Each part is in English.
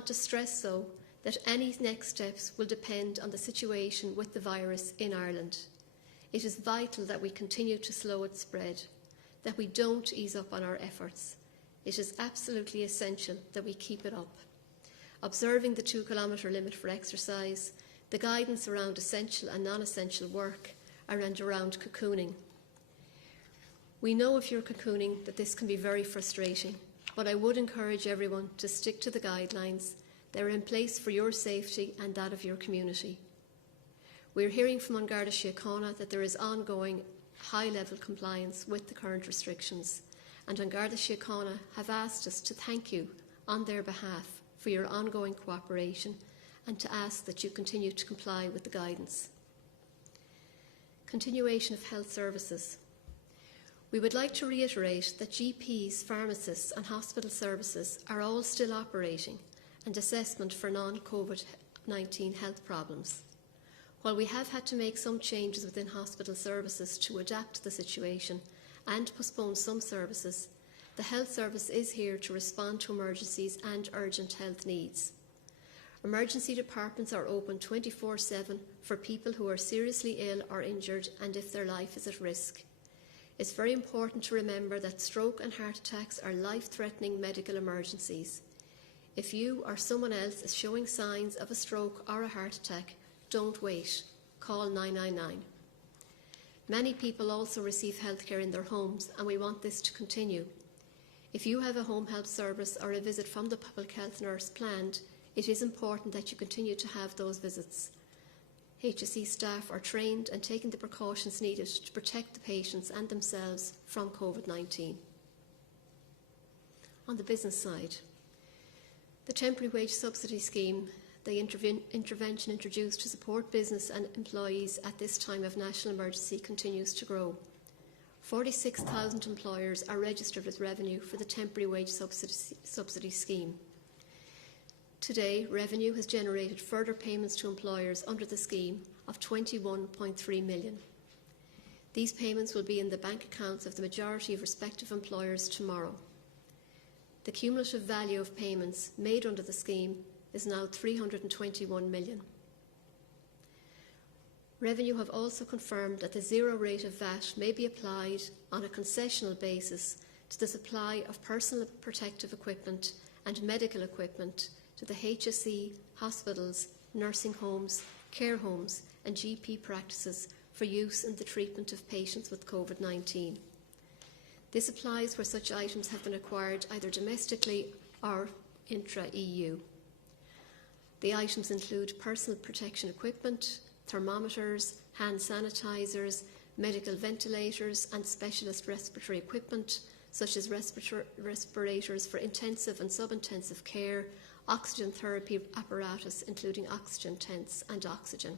want to stress, though, that any next steps will depend on the situation with the virus in Ireland. It is vital that we continue to slow its spread, that we don't ease up on our efforts. It is absolutely essential that we keep it up. Observing the 2-kilometre limit for exercise, the guidance around essential and non-essential work, and around cocooning. We know if you're cocooning that this can be very frustrating, but I would encourage everyone to stick to the guidelines. They're in place for your safety and that of your community. We're hearing from An Garda Síochána that there is ongoing high-level compliance with the current restrictions, and An Garda Síochána have asked us to thank you on their behalf for your ongoing cooperation and to ask that you continue to comply with the guidance. Continuation of health services. We would like to reiterate that GPs, pharmacists and hospital services are all still operating, and assessment for non-COVID-19 health problems. While we have had to make some changes within hospital services to adapt to the situation and postpone some services, the health service is here to respond to emergencies and urgent health needs. Emergency departments are open 24/7 for people who are seriously ill or injured and if their life is at risk. It's very important to remember that stroke and heart attacks are life-threatening medical emergencies. If you or someone else is showing signs of a stroke or a heart attack, don't wait. Call 999. Many people also receive healthcare in their homes, and we want this to continue. If you have a home health service or a visit from the public health nurse planned, it is important that you continue to have those visits. HSE staff are trained and taking the precautions needed to protect the patients and themselves from COVID-19. On the business side, the temporary wage subsidy scheme, the intervention introduced to support business and employees at this time of national emergency, continues to grow. 46,000 employers are registered with revenue for the temporary wage subsidy scheme. Today, revenue has generated further payments to employers under the scheme of £21.3 million. These payments will be in the bank accounts of the majority of respective employers tomorrow. The cumulative value of payments made under the scheme is now £321 million. Revenue have also confirmed that the zero rate of VAT may be applied on a concessional basis to the supply of personal protective equipment and medical equipment to the HSE, hospitals, nursing homes, care homes and GP practices for use in the treatment of patients with COVID-19. This applies where such items have been acquired either domestically or intra-EU. The items include personal protection equipment, thermometers, hand sanitisers, medical ventilators and specialist respiratory equipment such as respirators for intensive and sub-intensive care, oxygen therapy apparatus including oxygen tents and oxygen.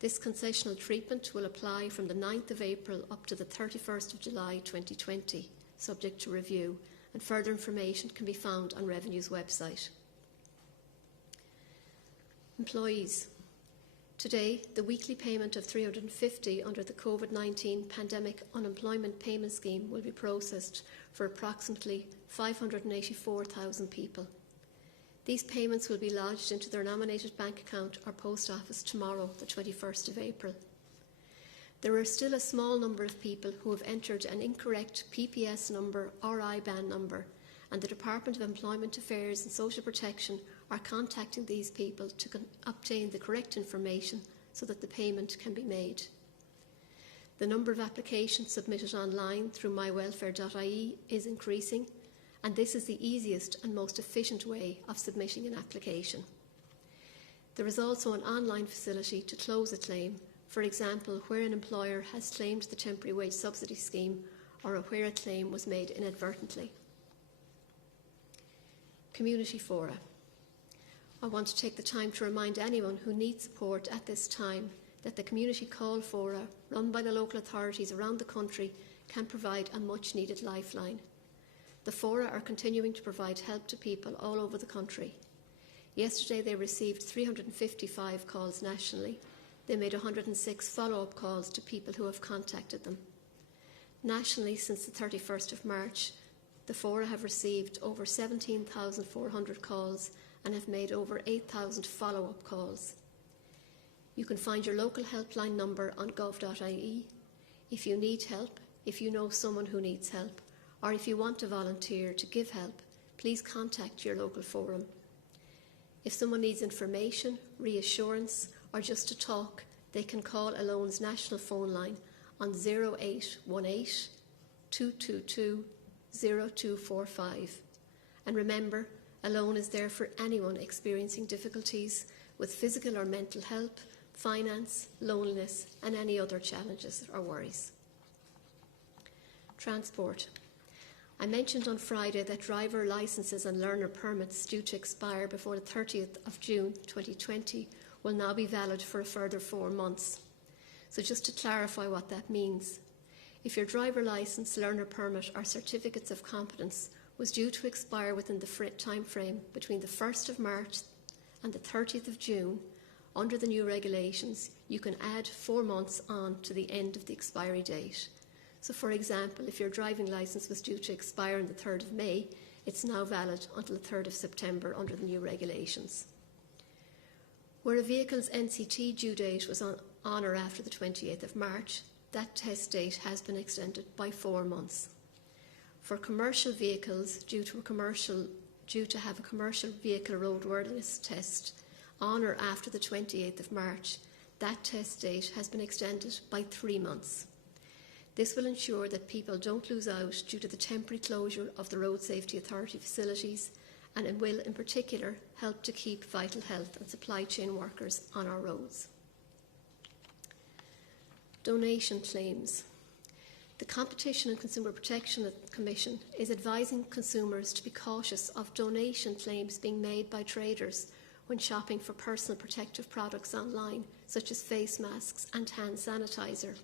This concessional treatment will apply from the 9th of April up to the 31st of July 2020, subject to review, and further information can be found on Revenue's website. Employees. Today, the weekly payment of $350 under the COVID-19 Pandemic Unemployment Payment Scheme will be processed for approximately 584,000 people. These payments will be lodged into their nominated bank account or post office tomorrow, the 21st of April. There are still a small number of people who have entered an incorrect PPS number or IBAN number, and the Department of Employment Affairs and Social Protection are contacting these people to obtain the correct information so that the payment can be made. The number of applications submitted online through mywelfare.ie is increasing, and this is the easiest and most efficient way of submitting an application. There is also an online facility to close a claim, for example, where an employer has claimed the temporary wage subsidy scheme or where a claim was made inadvertently. Community fora. I want to take the time to remind anyone who needs support at this time that the community call fora run by the local authorities around the country can provide a much needed lifeline. The fora are continuing to provide help to people all over the country. Yesterday they received 355 calls nationally. They made 106 follow-up calls to people who have contacted them. Nationally, since the 31st of March, the fora have received over 17,400 calls and have made over 8,000 follow-up calls. You can find your local helpline number on gov.ie. If you need help, if you know someone who needs help, or if you want to volunteer to give help, please contact your local forum. If someone needs information, reassurance, or just to talk, they can call Alone's national phone line on 0818 222 0245. And remember, Alone is there for anyone experiencing difficulties with physical or mental health, finance, loneliness, and any other challenges or worries. Transport. I mentioned on Friday that driver licences and learner permits due to expire before the 30th of June 2020 will now be valid for a further 4 months. So just to clarify what that means, if your driver licence, learner permit or certificates of competence was due to expire within the time frame between the 1st of March and the 30th of June, under the new regulations, you can add 4 months on to the end of the expiry date. So, for example, if your driving licence was due to expire on the 3rd of May, it's now valid until the 3rd of September under the new regulations. Where a vehicle's NCT due date was on or after the 28th of March, that test date has been extended by 4 months. For commercial vehicles due to have a commercial vehicle roadworthiness test on or after the 28th of March, that test date has been extended by 3 months. This will ensure that people don't lose out due to the temporary closure of the Road Safety Authority facilities, and it will in particular help to keep vital health and supply chain workers on our roads. Donation claims. The Competition and Consumer Protection Commission is advising consumers to be cautious of donation claims being made by traders when shopping for personal protective products online, such as face masks and hand sanitizer.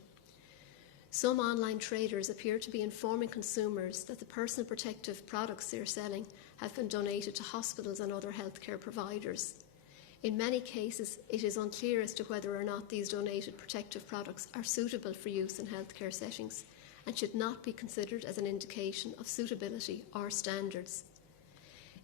Some online traders appear to be informing consumers that the personal protective products they are selling have been donated to hospitals and other healthcare providers. In many cases, it is unclear as to whether or not these donated protective products are suitable for use in healthcare settings and should not be considered as an indication of suitability or standards.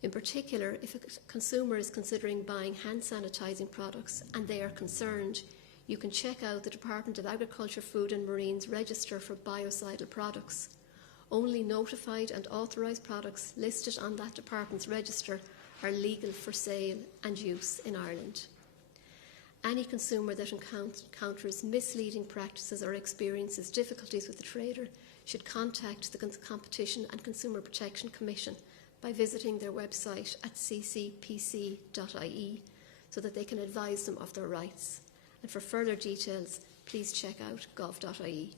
In particular, if a consumer is considering buying hand sanitising products and they are concerned, you can check out the Department of Agriculture, Food and Marine's register for biocidal products. Only notified and authorised products listed on that department's register are legal for sale and use in Ireland. Any consumer that encounters misleading practices or experiences difficulties with the trader should contact the Competition and Consumer Protection Commission by visiting their website at ccpc.ie so that they can advise them of their rights. And for further details, please check out gov.ie.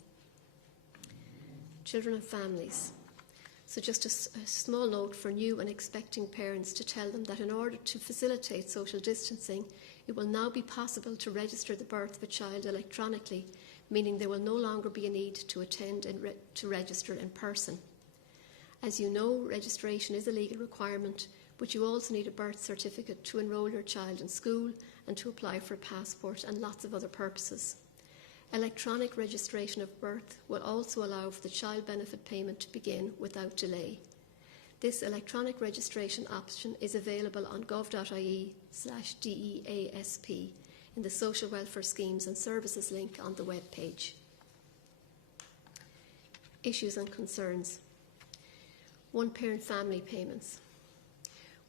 Children and families. So just a small note for new and expecting parents to tell them that in order to facilitate social distancing, it will now be possible to register the birth of a child electronically, meaning there will no longer be a need to attend and to register in person. As you know, registration is a legal requirement, but you also need a birth certificate to enrol your child in school and to apply for a passport and lots of other purposes. Electronic registration of birth will also allow for the child benefit payment to begin without delay. This electronic registration option is available on gov.ie/DEASP in the Social Welfare Schemes and Services link on the web page. Issues and concerns. One-parent family payments.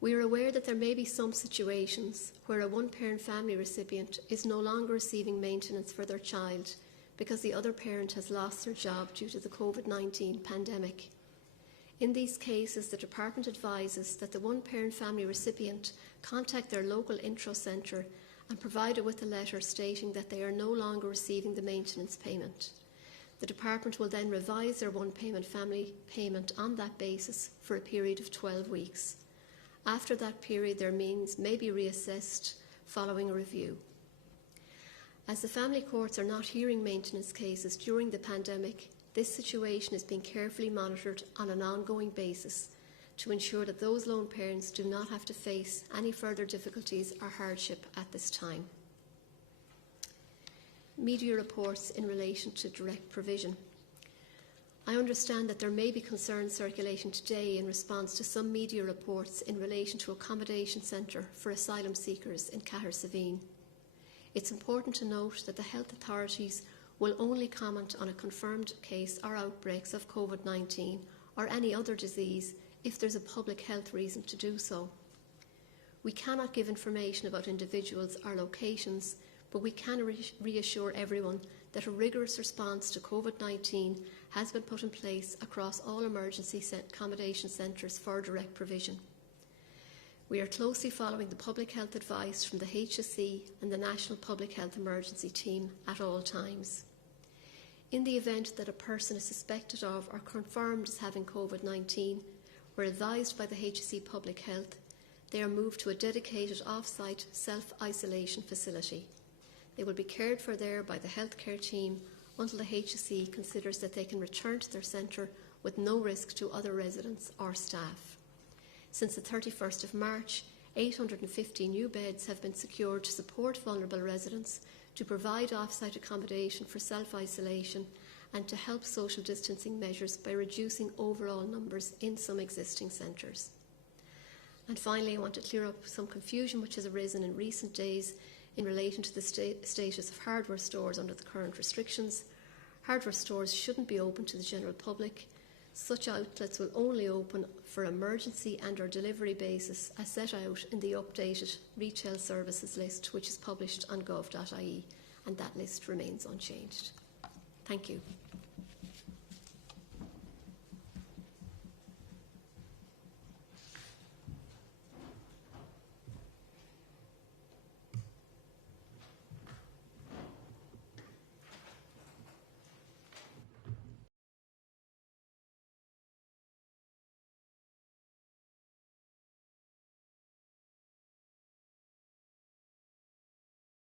We are aware that there may be some situations where a one-parent family recipient is no longer receiving maintenance for their child because the other parent has lost their job due to the COVID-19 pandemic. In these cases, the Department advises that the one-parent family recipient contact their local intro centre and provide it with a letter stating that they are no longer receiving the maintenance payment. The Department will then revise their one-parent family payment on that basis for a period of 12 weeks. After that period, their means may be reassessed following a review. As the family courts are not hearing maintenance cases during the pandemic, this situation is being carefully monitored on an ongoing basis to ensure that those lone parents do not have to face any further difficulties or hardship at this time. Media reports in relation to direct provision. I understand that there may be concerns circulating today in response to some media reports in relation to accommodation centre for asylum seekers in Cahersiveen. It's important to note that the health authorities will only comment on a confirmed case or outbreaks of COVID-19 or any other disease if there's a public health reason to do so. We cannot give information about individuals or locations, but we can reassure everyone that a rigorous response to COVID-19 has been put in place across all emergency accommodation centres for direct provision. We are closely following the public health advice from the HSE and the National Public Health Emergency Team at all times. In the event that a person is suspected of or confirmed as having COVID-19, we're advised by the HSE Public Health they are moved to a dedicated off-site self-isolation facility. They will be cared for there by the healthcare team until the HSE considers that they can return to their centre with no risk to other residents or staff. Since the 31st of March, 850 new beds have been secured to support vulnerable residents, to provide off-site accommodation for self-isolation and to help social distancing measures by reducing overall numbers in some existing centres. And finally, I want to clear up some confusion which has arisen in recent days in relation to the status of hardware stores under the current restrictions. Hardware stores shouldn't be open to the general public. Such outlets will only open for emergency and/or delivery basis as set out in the updated retail services list, which is published on gov.ie, and that list remains unchanged. Thank you.